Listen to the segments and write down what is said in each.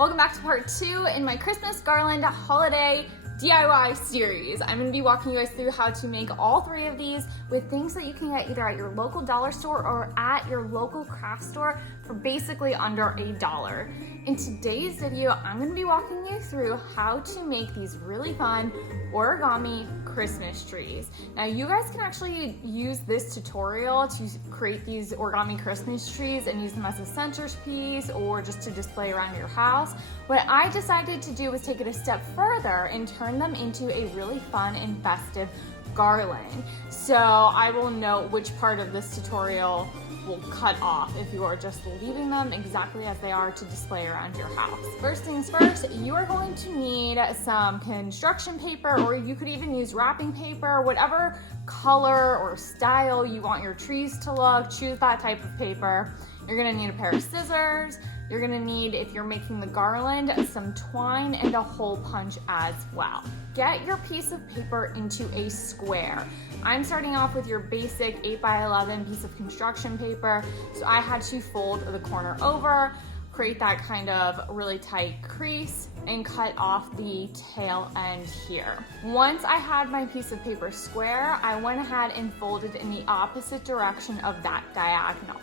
Welcome back to part 2 in my Christmas garland holiday DIY series. I'm going to be walking you guys through how to make all 3 of these with things that you can get either at your local dollar store or at your local craft store for basically under $1. In today's video, I'm going to be walking you through how to make these really fun origami Christmas trees. Now you guys can actually use this tutorial to create these origami Christmas trees and use them as a centerpiece or just to display around your house. What I decided to do was take it a step further and turn them into a really fun and festive garland. So I will note which part of this tutorial will cut off if you are just leaving them exactly as they are to display around your house. First things first, you are going to need some construction paper, or you could even use wrapping paper, whatever color or style you want your trees to look. Choose that type of paper. You're gonna need a pair of scissors. You're gonna need, if you're making the garland, some twine and a hole punch as well. Get your piece of paper into a square. I'm starting off with your basic 8x11 piece of construction paper, so I had to fold the corner over, create that kind of really tight crease, and cut off the tail end here. Once I had my piece of paper square, I went ahead and folded in the opposite direction of that diagonal.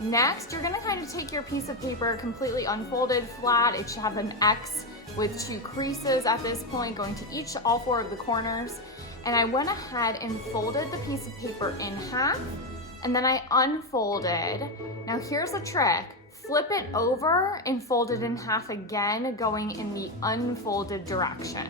Next, you're gonna kind of take your piece of paper completely unfolded flat. It should have an X with 2 creases at this point, going to all 4 of the corners. And I went ahead and folded the piece of paper in half, and then I unfolded. Now here's the trick. Flip it over and fold it in half again, going in the unfolded direction.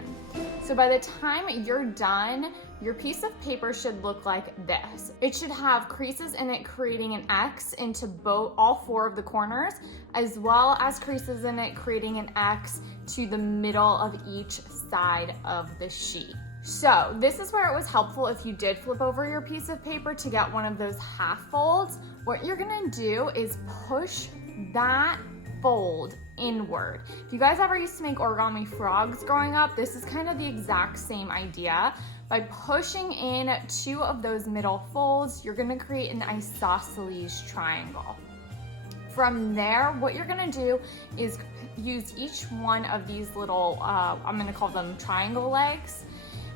So by the time you're done, your piece of paper should look like this. It should have creases in it creating an X into all 4 of the corners, as well as creases in it creating an X to the middle of each side of the sheet. So this is where it was helpful if you did flip over your piece of paper to get one of those half folds. What you're gonna do is push that fold inward. If you guys ever used to make origami frogs growing up, this is kind of the exact same idea. By pushing in 2 of those middle folds, you're gonna create an isosceles triangle. From there, what you're gonna do is use each one of these little, I'm gonna call them triangle legs,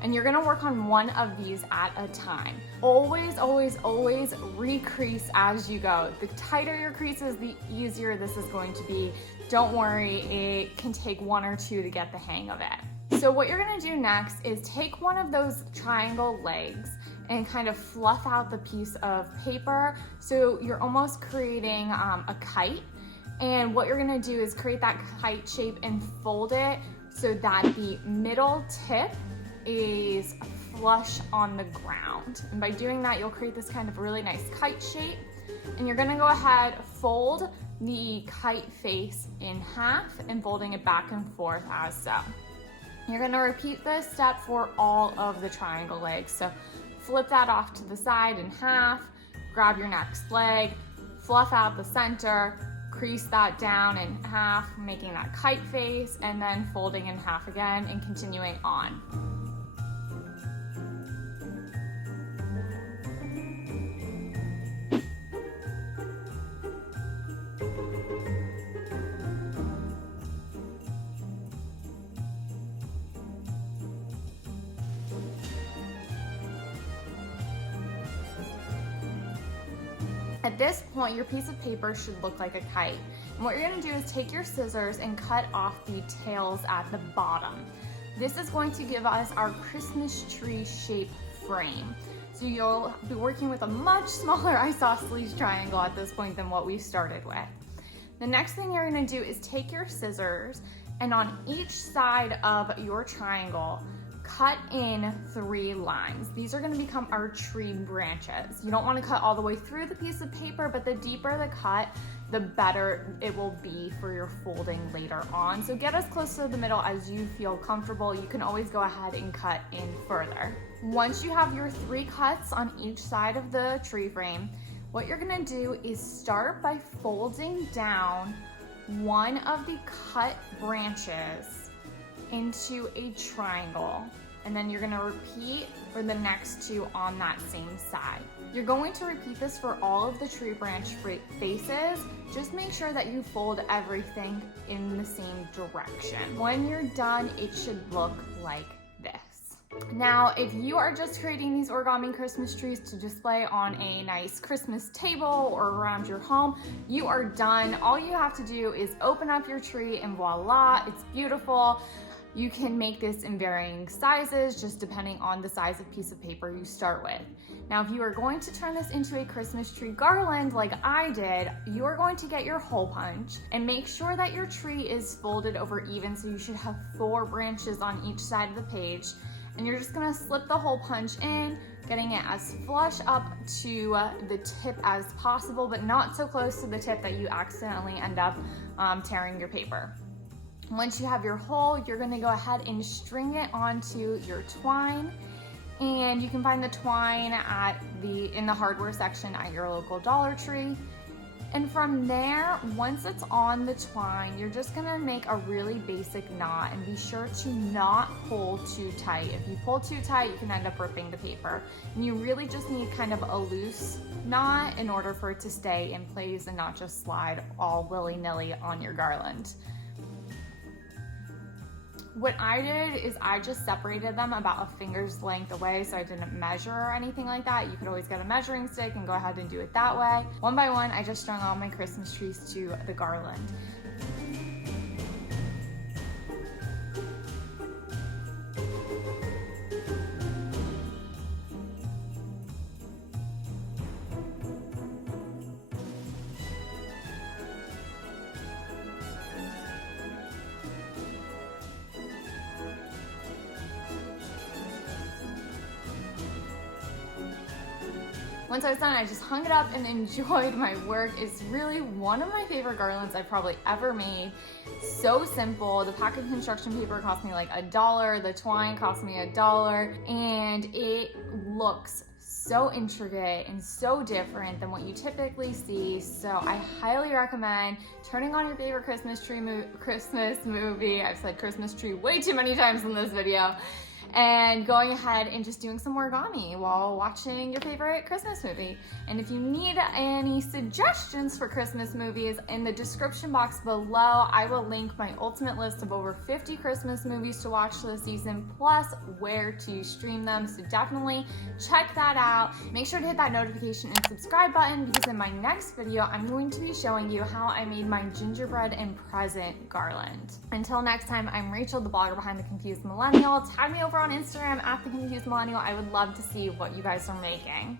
and you're gonna work on one of these at a time. Always, always, always recrease as you go. The tighter your creases, the easier this is going to be. Don't worry, it can take 1 or 2 to get the hang of it. So what you're gonna do next is take one of those triangle legs and kind of fluff out the piece of paper. So you're almost creating a kite. And what you're gonna do is create that kite shape and fold it so that the middle tip is flush on the ground. And by doing that, you'll create this kind of really nice kite shape. And you're gonna go ahead, fold the kite face in half and folding it back and forth as so. You're gonna repeat this step for all of the triangle legs. So flip that off to the side in half, grab your next leg, fluff out the center, crease that down in half, making that kite face, and then folding in half again and continuing on. At this point, your piece of paper should look like a kite. And what you're gonna do is take your scissors and cut off the tails at the bottom. This is going to give us our Christmas tree shape frame. So you'll be working with a much smaller isosceles triangle at this point than what we started with. The next thing you're gonna do is take your scissors and on each side of your triangle, cut in 3 lines. These are gonna become our tree branches. You don't wanna cut all the way through the piece of paper, but the deeper the cut, the better it will be for your folding later on. So get as close to the middle as you feel comfortable. You can always go ahead and cut in further. Once you have your 3 cuts on each side of the tree frame, what you're gonna do is start by folding down one of the cut branches into a triangle, and then you're gonna repeat for the next 2 on that same side. You're going to repeat this for all of the tree branch faces. Just make sure that you fold everything in the same direction. When you're done, it should look like this. Now, if you are just creating these origami Christmas trees to display on a nice Christmas table or around your home, you are done. All you have to do is open up your tree and voila, it's beautiful. You can make this in varying sizes, just depending on the size of piece of paper you start with. Now, if you are going to turn this into a Christmas tree garland like I did, you are going to get your hole punch and make sure that your tree is folded over even, so you should have 4 branches on each side of the page. And you're just gonna slip the hole punch in, getting it as flush up to the tip as possible, but not so close to the tip that you accidentally end up tearing your paper. Once you have your hole, you're gonna go ahead and string it onto your twine. And you can find the twine in the hardware section at your local Dollar Tree. And from there, once it's on the twine, you're just gonna make a really basic knot, and be sure to not pull too tight. If you pull too tight, you can end up ripping the paper. And you really just need kind of a loose knot in order for it to stay in place and not just slide all willy-nilly on your garland. What I did is I just separated them about a finger's length away, so I didn't measure or anything like that. You could always get a measuring stick and go ahead and do it that way. One by one, I just strung all my Christmas trees to the garland. Once I was done, I just hung it up and enjoyed my work. It's really one of my favorite garlands I've probably ever made. So simple. The pack of construction paper cost me like $1. The twine cost me $1. And it looks so intricate and so different than what you typically see. So I highly recommend turning on your favorite Christmas movie. I've said Christmas tree way too many times in this video. And going ahead and just doing some origami while watching your favorite Christmas movie. And if you need any suggestions for Christmas movies, in the description box below, I will link my ultimate list of over 50 Christmas movies to watch this season, plus where to stream them. So definitely check that out. Make sure to hit that notification and subscribe button, because in my next video, I'm going to be showing you how I made my gingerbread and present garland. Until next time, I'm Rachel, the blogger behind the Confused Millennial. Tag me over on Instagram at the Confused Millennial. I would love to see what you guys are making.